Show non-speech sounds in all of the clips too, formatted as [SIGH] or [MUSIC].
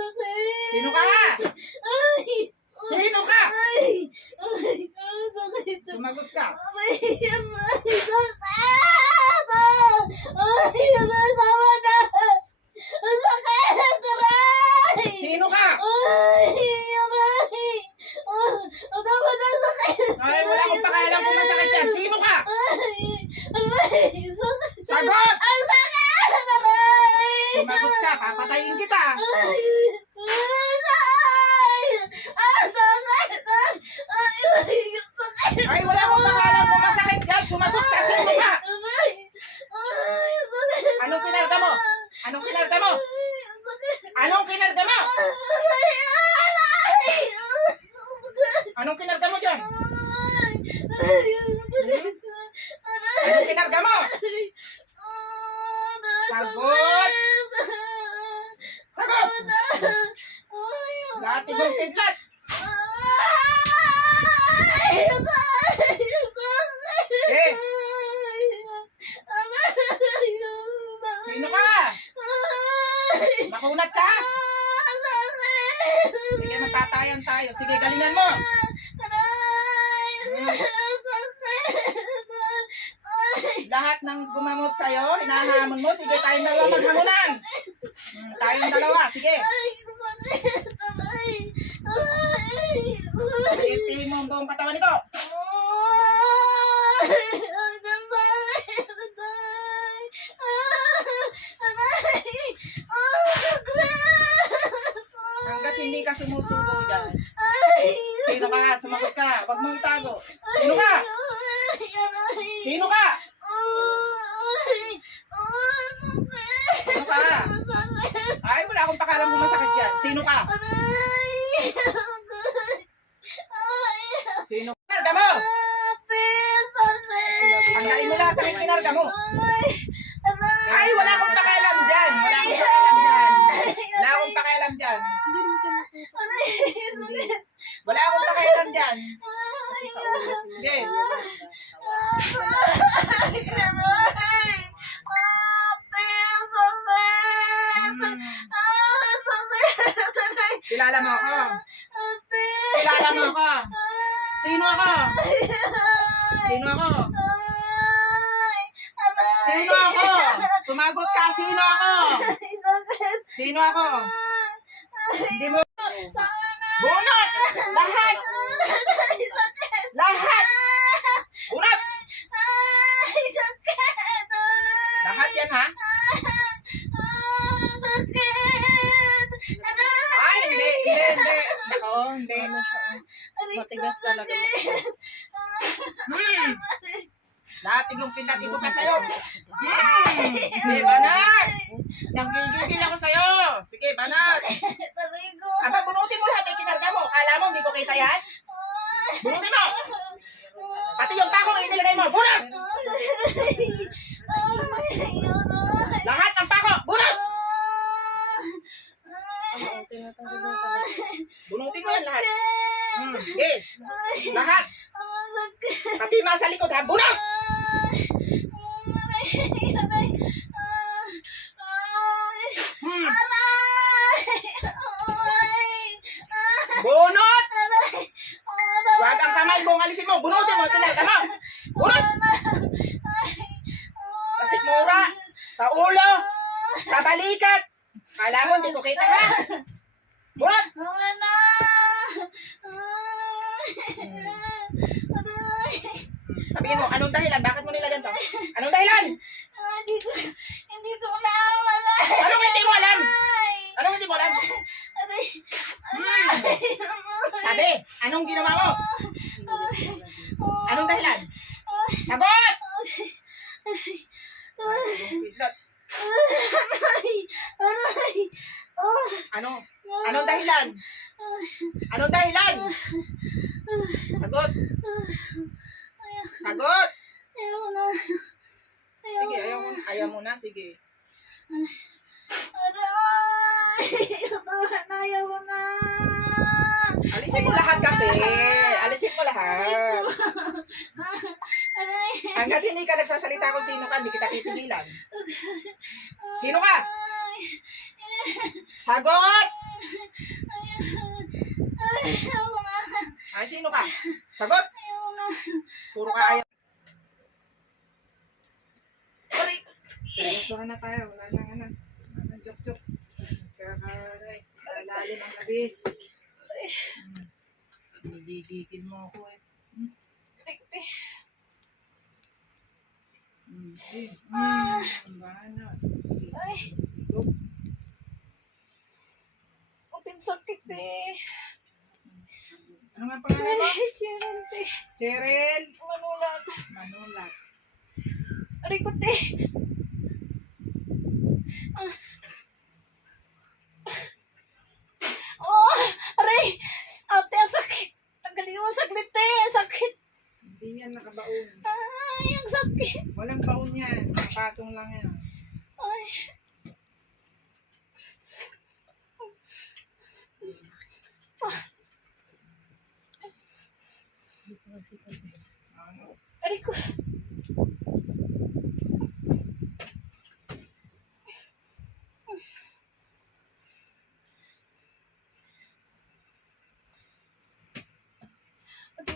sakit. Sino ka? Ay! Sino ka? Ay! Ay! Ang sakit. Sumagot ka. Aray! Aray! Sakit! Ay! Aray! Tama na! Ang sakit! Aray! Sino ka? Ay! Aray! Ang tama na! ang Sakit! Ay, wala akong pakialam kung masakit yan. Sino ka? Ay! Aray! Sakit! Sagot! Ang sakit! Aray! Sumagot ka, papatayin kita. Ay! Wala akong pakialam kung masakit yan. Sumagot ka, ka? Ang sakit! Anong kinarga mo? Anong kinarga mo? Anong kinarga mo? Anong kinarga mo dyan? Aray! Anong kinarga mo? Sagot! Sagot! Ay! ang Dati mong kidlat. Eh. Sino ka? Makunat ka? Sige, magtatayan tayo. Sige, galingan mo. Lahat ng gumamot sa'yo, hinahamon mo. Sige, tayong dalawa maghamunan. Hmm, tayong dalawa. Sige. Itiin mo ang buong katawan nito. Hanggat hindi ka sumusubo dyan. Sino ka? Sumagot ka. Huwag mong itago. Sino ka? Sino ka? Ay! Ang sakit! Sino ka? Ang sakit! Ay, wala akong pakalam kung masakit yan. Sino ka? Aray! Ay! Sino? Kinarga mo! Tanggalin mo lahat ng kinarga mo. Ay! Wala akong pakialam dyan. Wala akong pakialam dyan. Wala akong pakialam dyan. Wala akong pakialam dyan. Aray! Kilala mo ako. Kilala mo ako. Sino ako? Sino ako? Sino ako? Sumagot ka. Sino ako? Sino ako? Hindi mo. Bunot! Lahat! Ay, sakit! Lahat! Bunot! Ay, sakit! Lahat yan ha? Ah, sakit! Aray! Ay, hindi, hindi, hindi. Nako, hindi. Aray, Matigas talaga, sakit! Hmm. Yung pinatibo ka sa'yo. Hmm. Hindi, banat. Nanggigigil ako sa'yo. Sige, banat. Ko! Aba, bunutin mo lahat yung kinarga mo. Kala mo, hindi ko kita yan? Bunutin mo. Pati yung pako na inilagay mo. Bunot! Lahat ng pako. Bunot! Bunutin mo yan lahat. Hmm. Sige. Lahat. Pati mga sa likod ha. Bunot! Sabihin mo, anong dahilan? Bakit mo nilagyan to? Anong dahilan? Ah, Hindi ko, hindi ko alam. Anong hindi mo alam? Anong hindi mo alam? Hmm. Sabi, anong ginawa mo? Anong dahilan? Sagot! Ano? Anong dahilan? Anong dahilan? Sagot. Sagot. Ayaw na. Ayaw Sige, na. ayaw mo, ayaw mo na. Sige. Aray! Katawan na, ayaw na. Alisin mo lahat kasi. Alisin mo lahat. Aray! Hanggat hindi ka nagsasalita kung sino ka, hindi kita titigilan. Sino ka? Sagot! Ay, sino ka? Sagot! Puro ka ayaw. Aray. Seryosohan na tayo. Wala nang ano. Wala nang joke-joke. Kakaray. Kalalalim ang. Hmm. Nagigigil mo ako eh. Aray ko, te. Eh, Ah. Hmm. Ay. Ang sakit, te. Ano nga pangalan mo? [LAUGHS] Cheryl, te. Cheryl Manulat. Manulat. Aray ko, te. Ah. Oh, aray. Ate, ang sakit. Tanggalin mo saglit, te. Sakit. Hindi yan nakabaon. Ay, ang sakit. Walang baon yan. Nakapatong lang yan. Ay. Ano? Aray ko.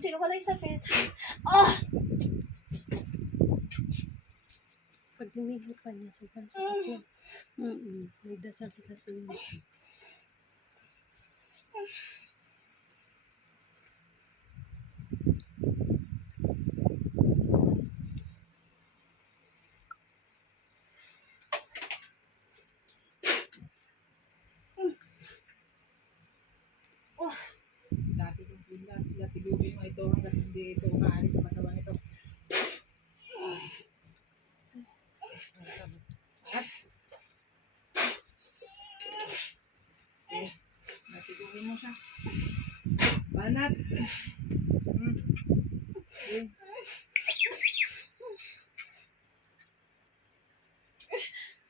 Unti-unti na wala yung sakit. Ah! Pag humihinga pa niya, sobrang sakit niya. Mm-mm. May dasal yun. Dati kong pilat. Latigugin mo ito hanggat hindi ito umaalis sa katawan nito. At, latigugin mo siya. Banat. Hmm.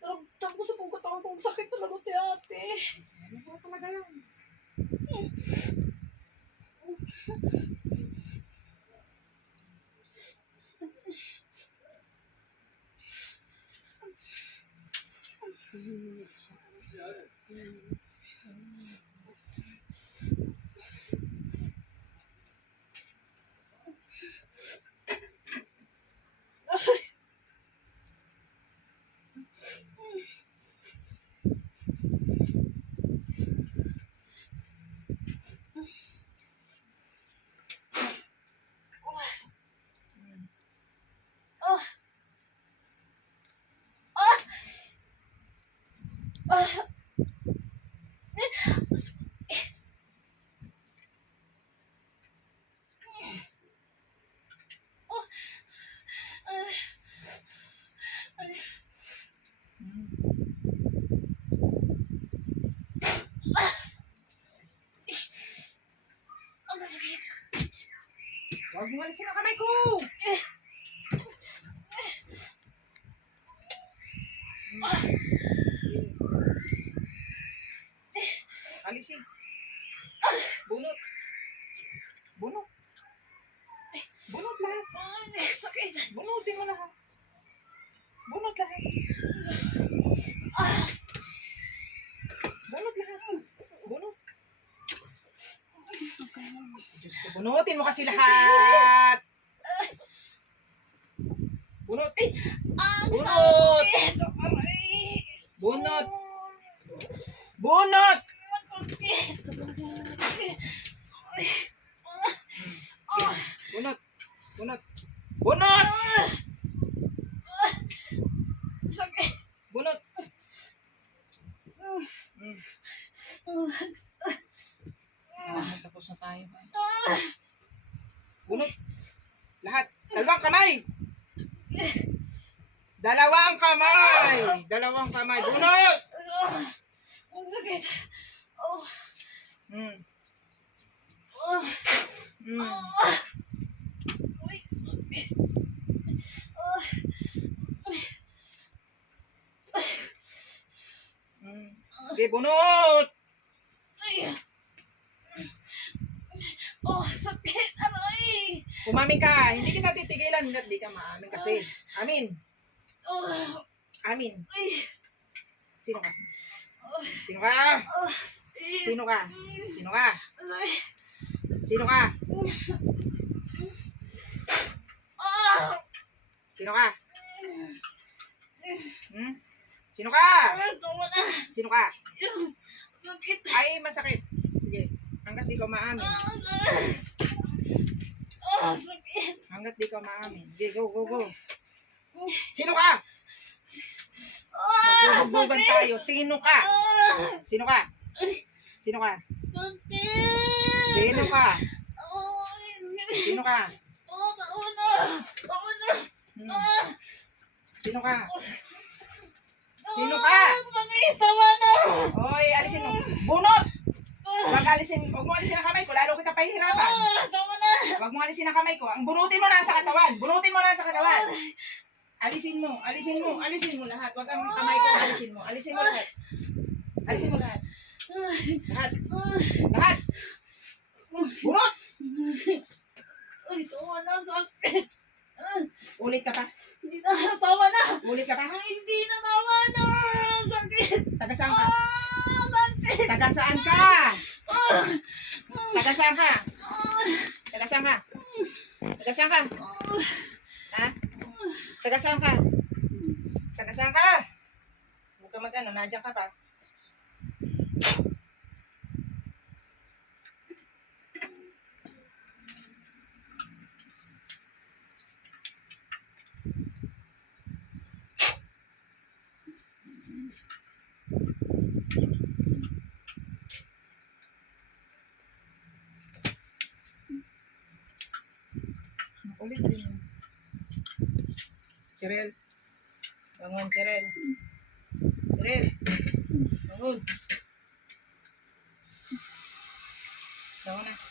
Naramdam ko sa kong katawan kong sakit talaga ti ate. masarap talaga yan. Evet. Huwag mo alisin ang kamay ko! Alisin. Bunot. Bunot. Bunot lahat. Ay, sakit. Bunutin mo lahat. Bunot lahat. Ah! Bunot lahat. Bunot. Diyos ko, bunutin mo kasi lahat. Bunot. Ang Bunot! sakit. Aray. Bunot. Bunot! Ang sakit. Sige. Bunot. Bunot. Bunot! Sakit. Bunot. Mm. Ah, tapos na tayo. Ah! Bunot. Lahat. Dalawang kamay. Dalawang kamay. Dalawang kamay. Bunot! Ang sakit. Oh. Mm. Oh. Mm. Ah! Uy, sakit. Ah! Mm. Sige, bunot! Oh, sakit. Aray. Umamin ka. Hindi kita titigilan hanggat di ka maamin kasi. Amin. Oh. Amin. Ay. Sino ka? Oh. Sino ka? Oh. Sino ka? Sino ka? Sino ka? Sino ka? Hmm? Sino ka? Sino ka? Sakit. Ay, masakit. Sige. Hanggat di ka maamin. Ah, sakit. Hanggat di ka maamin. Sige, go, go, go. Sino ka? Magbubugan sakit. tayo. Sino ka? Sino ka? Sino ka? Sino ka? Sino ka? Oh. Sino ka? Sino ka? Ah, sakit. Tama na. Oy, alisin mo. Bunot! Huwag alisin, huwag mo alisin ang kamay ko, lalo kita pahihirapan. ah, na. Huwag mo alisin ang kamay ko. Ang bunutin mo na sa katawan. Bunutin mo na sa katawan. Alisin mo, alisin mo, alisin mo lahat. Huwag ang kamay ko, alisin mo. Alisin mo lahat. Alisin mo lahat. Lahat. Lahat. Bunot! Ay, tama na. Ah, Ulit ka pa. Hindi na. Tama na. Ulit ka pa. Hindi na tama na. Sakit. Taga saan ka? Ah, sakit. Taga saan ka? Ah, Taga saan ka? ah, Taga saan ka? Taga saan ka? Taga saan ka? Taga saan ka? Huwag ka mag-ano, nandiyan ka pa. Ulit din. Cheryl. Bangon, Cheryl. Cheryl. Bangon. Bangon na.